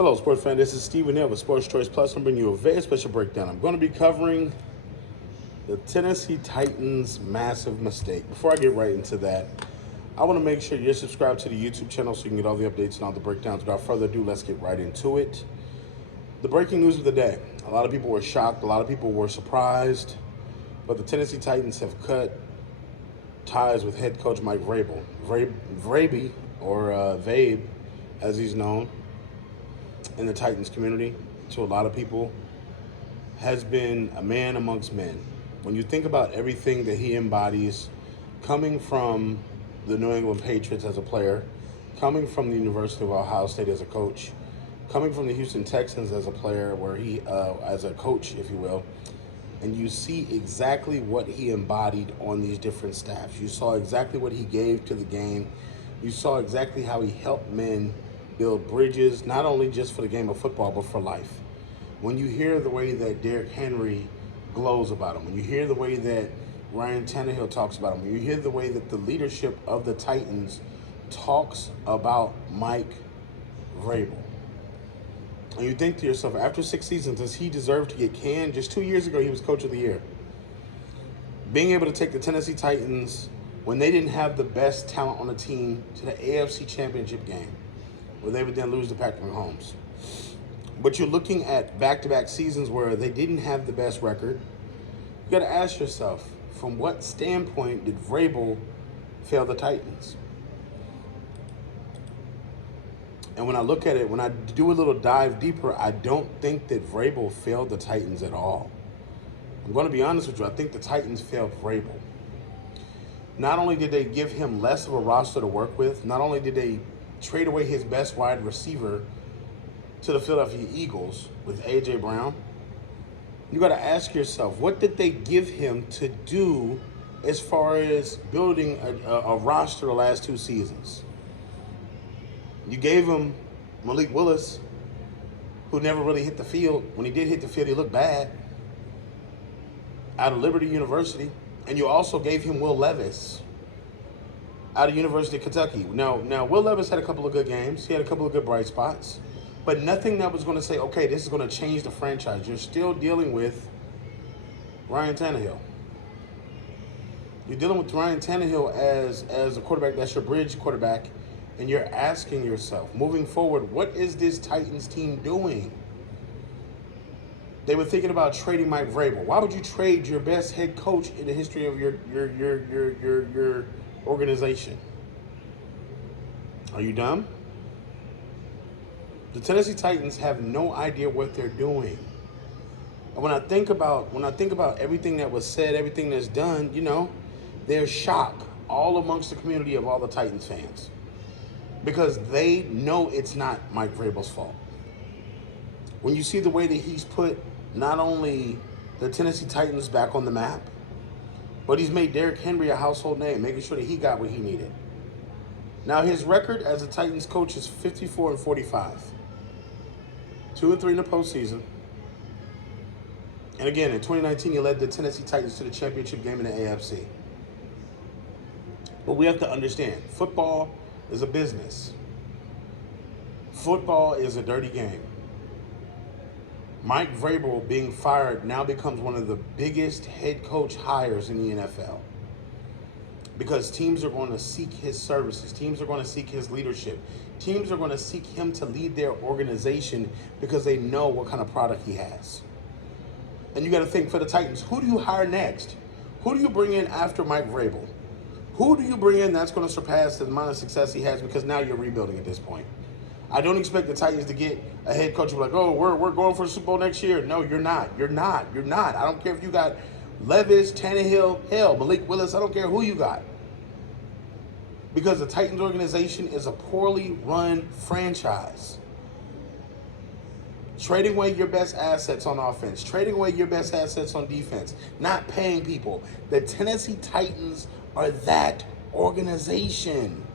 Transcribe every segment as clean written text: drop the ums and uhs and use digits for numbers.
Hello, sports fan. This is Stephen Hill with Sports Choice Plus. I'm bringing you a very special breakdown. I'm going to be covering the Tennessee Titans' massive mistake. Before I get right into that, I want to make sure you're subscribed to the YouTube channel so you can get all the updates and all the breakdowns. Without further ado, let's get right into it. The breaking news of the day. A lot of people were shocked. A lot of people were surprised. But the Tennessee Titans have cut ties with head coach Mike Vrabel. Vrabe, or Vabe, as he's known in the Titans community, to a lot of people, has been a man amongst men. When you think about everything that he embodies, coming from the New England Patriots as a player, coming from the University of Ohio State as a coach, coming from the Houston Texans as a player, where he, as a coach, if you will, and you see exactly what he embodied on these different staffs. You saw exactly what he gave to the game. You saw exactly how he helped men build bridges, not only just for the game of football, but for life. When you hear the way that Derrick Henry glows about him, when you hear the way that Ryan Tannehill talks about him, when you hear the way that the leadership of the Titans talks about Mike Vrabel, and you think to yourself, after 6 seasons, does he deserve to get canned? Just 2 years ago, he was coach of the year. Being able to take the Tennessee Titans, when they didn't have the best talent on the team, to the AFC Championship game, where they would then lose to Patrick Mahomes. But you're looking at back-to-back seasons where they didn't have the best record. You got to ask yourself, from what standpoint did Vrabel fail the Titans? And when I look at it, when I do a little dive deeper, I don't think that Vrabel failed the Titans at all. I'm going to be honest with you. I think the Titans failed Vrabel. Not only did they give him less of a roster to work with, not only did they trade away his best wide receiver to the Philadelphia Eagles with A.J. Brown, you got to ask yourself, what did they give him to do as far as building a roster the last 2 seasons? You gave him Malik Willis, who never really hit the field. When he did hit the field, he looked bad, out of Liberty University. And you also gave him Will Levis out of University of Kentucky. Now, Will Levis had a couple of good games. He had a couple of good bright spots. But nothing that was going to say, okay, this is going to change the franchise. You're still dealing with Ryan Tannehill. You're dealing with Ryan Tannehill as a quarterback that's your bridge quarterback. And you're asking yourself, moving forward, what is this Titans team doing? They were thinking about trading Mike Vrabel. Why would you trade your best head coach in the history of your organization? Are you dumb? The Tennessee Titans have no idea what they're doing. And when I think about everything that was said, everything that's done, there's shock all amongst the community of all the Titans fans, because they know it's not Mike Vrabel's fault. When you see the way that he's put not only the Tennessee Titans back on the map, but he's made Derrick Henry a household name, making sure that he got what he needed. Now, his record as a Titans coach is 54-45. 2-3 in the postseason. And again, in 2019, he led the Tennessee Titans to the championship game in the AFC. But we have to understand, football is a business. Football is a dirty game. Mike Vrabel being fired now becomes one of the biggest head coach hires in the NFL, because teams are going to seek his services. Teams are going to seek his leadership. Teams are going to seek him to lead their organization because they know what kind of product he has. And you got to think, for the Titans, who do you hire next? Who do you bring in after Mike Vrabel? Who do you bring in that's going to surpass the amount of success he has? Because now you're rebuilding at this point. I don't expect the Titans to get a head coach like, oh, we're going for the Super Bowl next year. No, you're not. You're not. You're not. I don't care if you got Levis, Tannehill, hell, Malik Willis. I don't care who you got. Because the Titans organization is a poorly run franchise. Trading away your best assets on offense. Trading away your best assets on defense. Not paying people. The Tennessee Titans are that organization.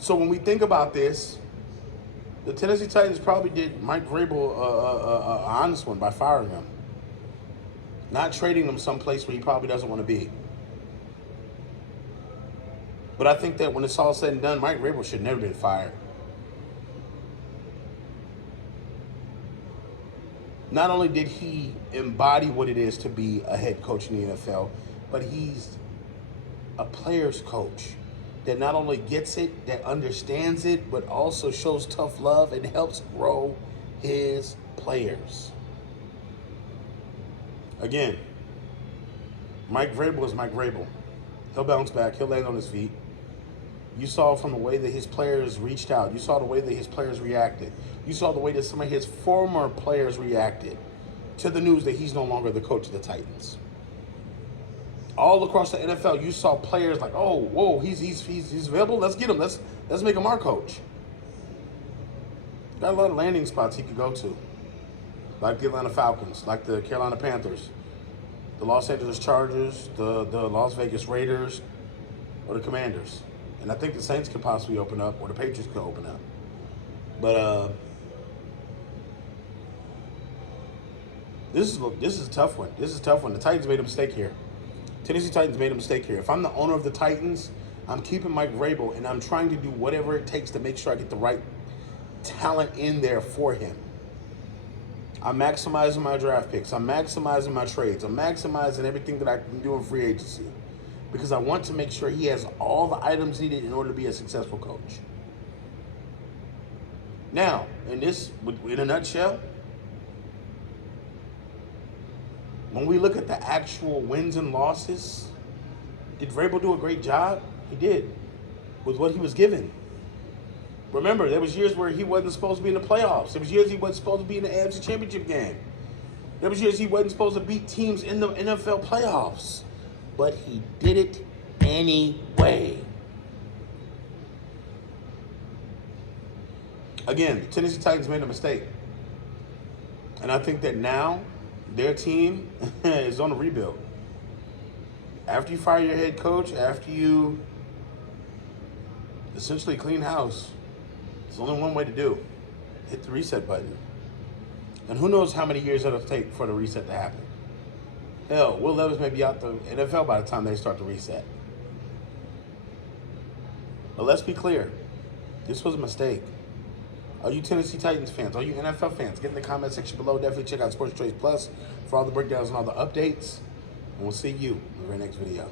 So when we think about this, the Tennessee Titans probably did Mike Vrabel an honest one by firing him. Not trading him someplace where he probably doesn't want to be. But I think that when it's all said and done, Mike Vrabel should never been fired. Not only did he embody what it is to be a head coach in the NFL, but he's a player's coach that not only gets it, that understands it, but also shows tough love and helps grow his players. Again, Mike Vrabel is Mike Vrabel. He'll bounce back. He'll land on his feet. You saw from the way that his players reached out. You saw the way that his players reacted. You saw the way that some of his former players reacted to the news that he's no longer the coach of the Titans. All across the NFL, you saw players like, oh, whoa, he's available. Let's get him. Let's make him our coach. Got a lot of landing spots he could go to, like the Atlanta Falcons, like the Carolina Panthers, the Los Angeles Chargers, the Las Vegas Raiders, or the Commanders. And I think the Saints could possibly open up, or the Patriots could open up. But this is a tough one. This is a tough one. The Titans made a mistake here. Tennessee Titans made a mistake here. If I'm the owner of the Titans, I'm keeping Mike Vrabel, and I'm trying to do whatever it takes to make sure I get the right talent in there for him. I'm maximizing my draft picks. I'm maximizing my trades. I'm maximizing everything that I can do in free agency because I want to make sure he has all the items needed in order to be a successful coach. Now, in a nutshell, when we look at the actual wins and losses, did Vrabel do a great job? He did, with what he was given. Remember, there was years where he wasn't supposed to be in the playoffs. There was years he wasn't supposed to be in the AFC Championship game. There was years he wasn't supposed to beat teams in the NFL playoffs. But he did it anyway. Again, the Tennessee Titans made a mistake. And I think that now their team is on a rebuild. After you fire your head coach, after you essentially clean house, there's only one way to do. Hit the reset button. And who knows how many years it'll take for the reset to happen. Hell, Will Levis may be out the NFL by the time they start to reset. But let's be clear. This was a mistake. Are you Tennessee Titans fans? Are you NFL fans? Get in the comment section below. Definitely check out Sports Trades Plus for all the breakdowns and all the updates. And we'll see you in the very next video.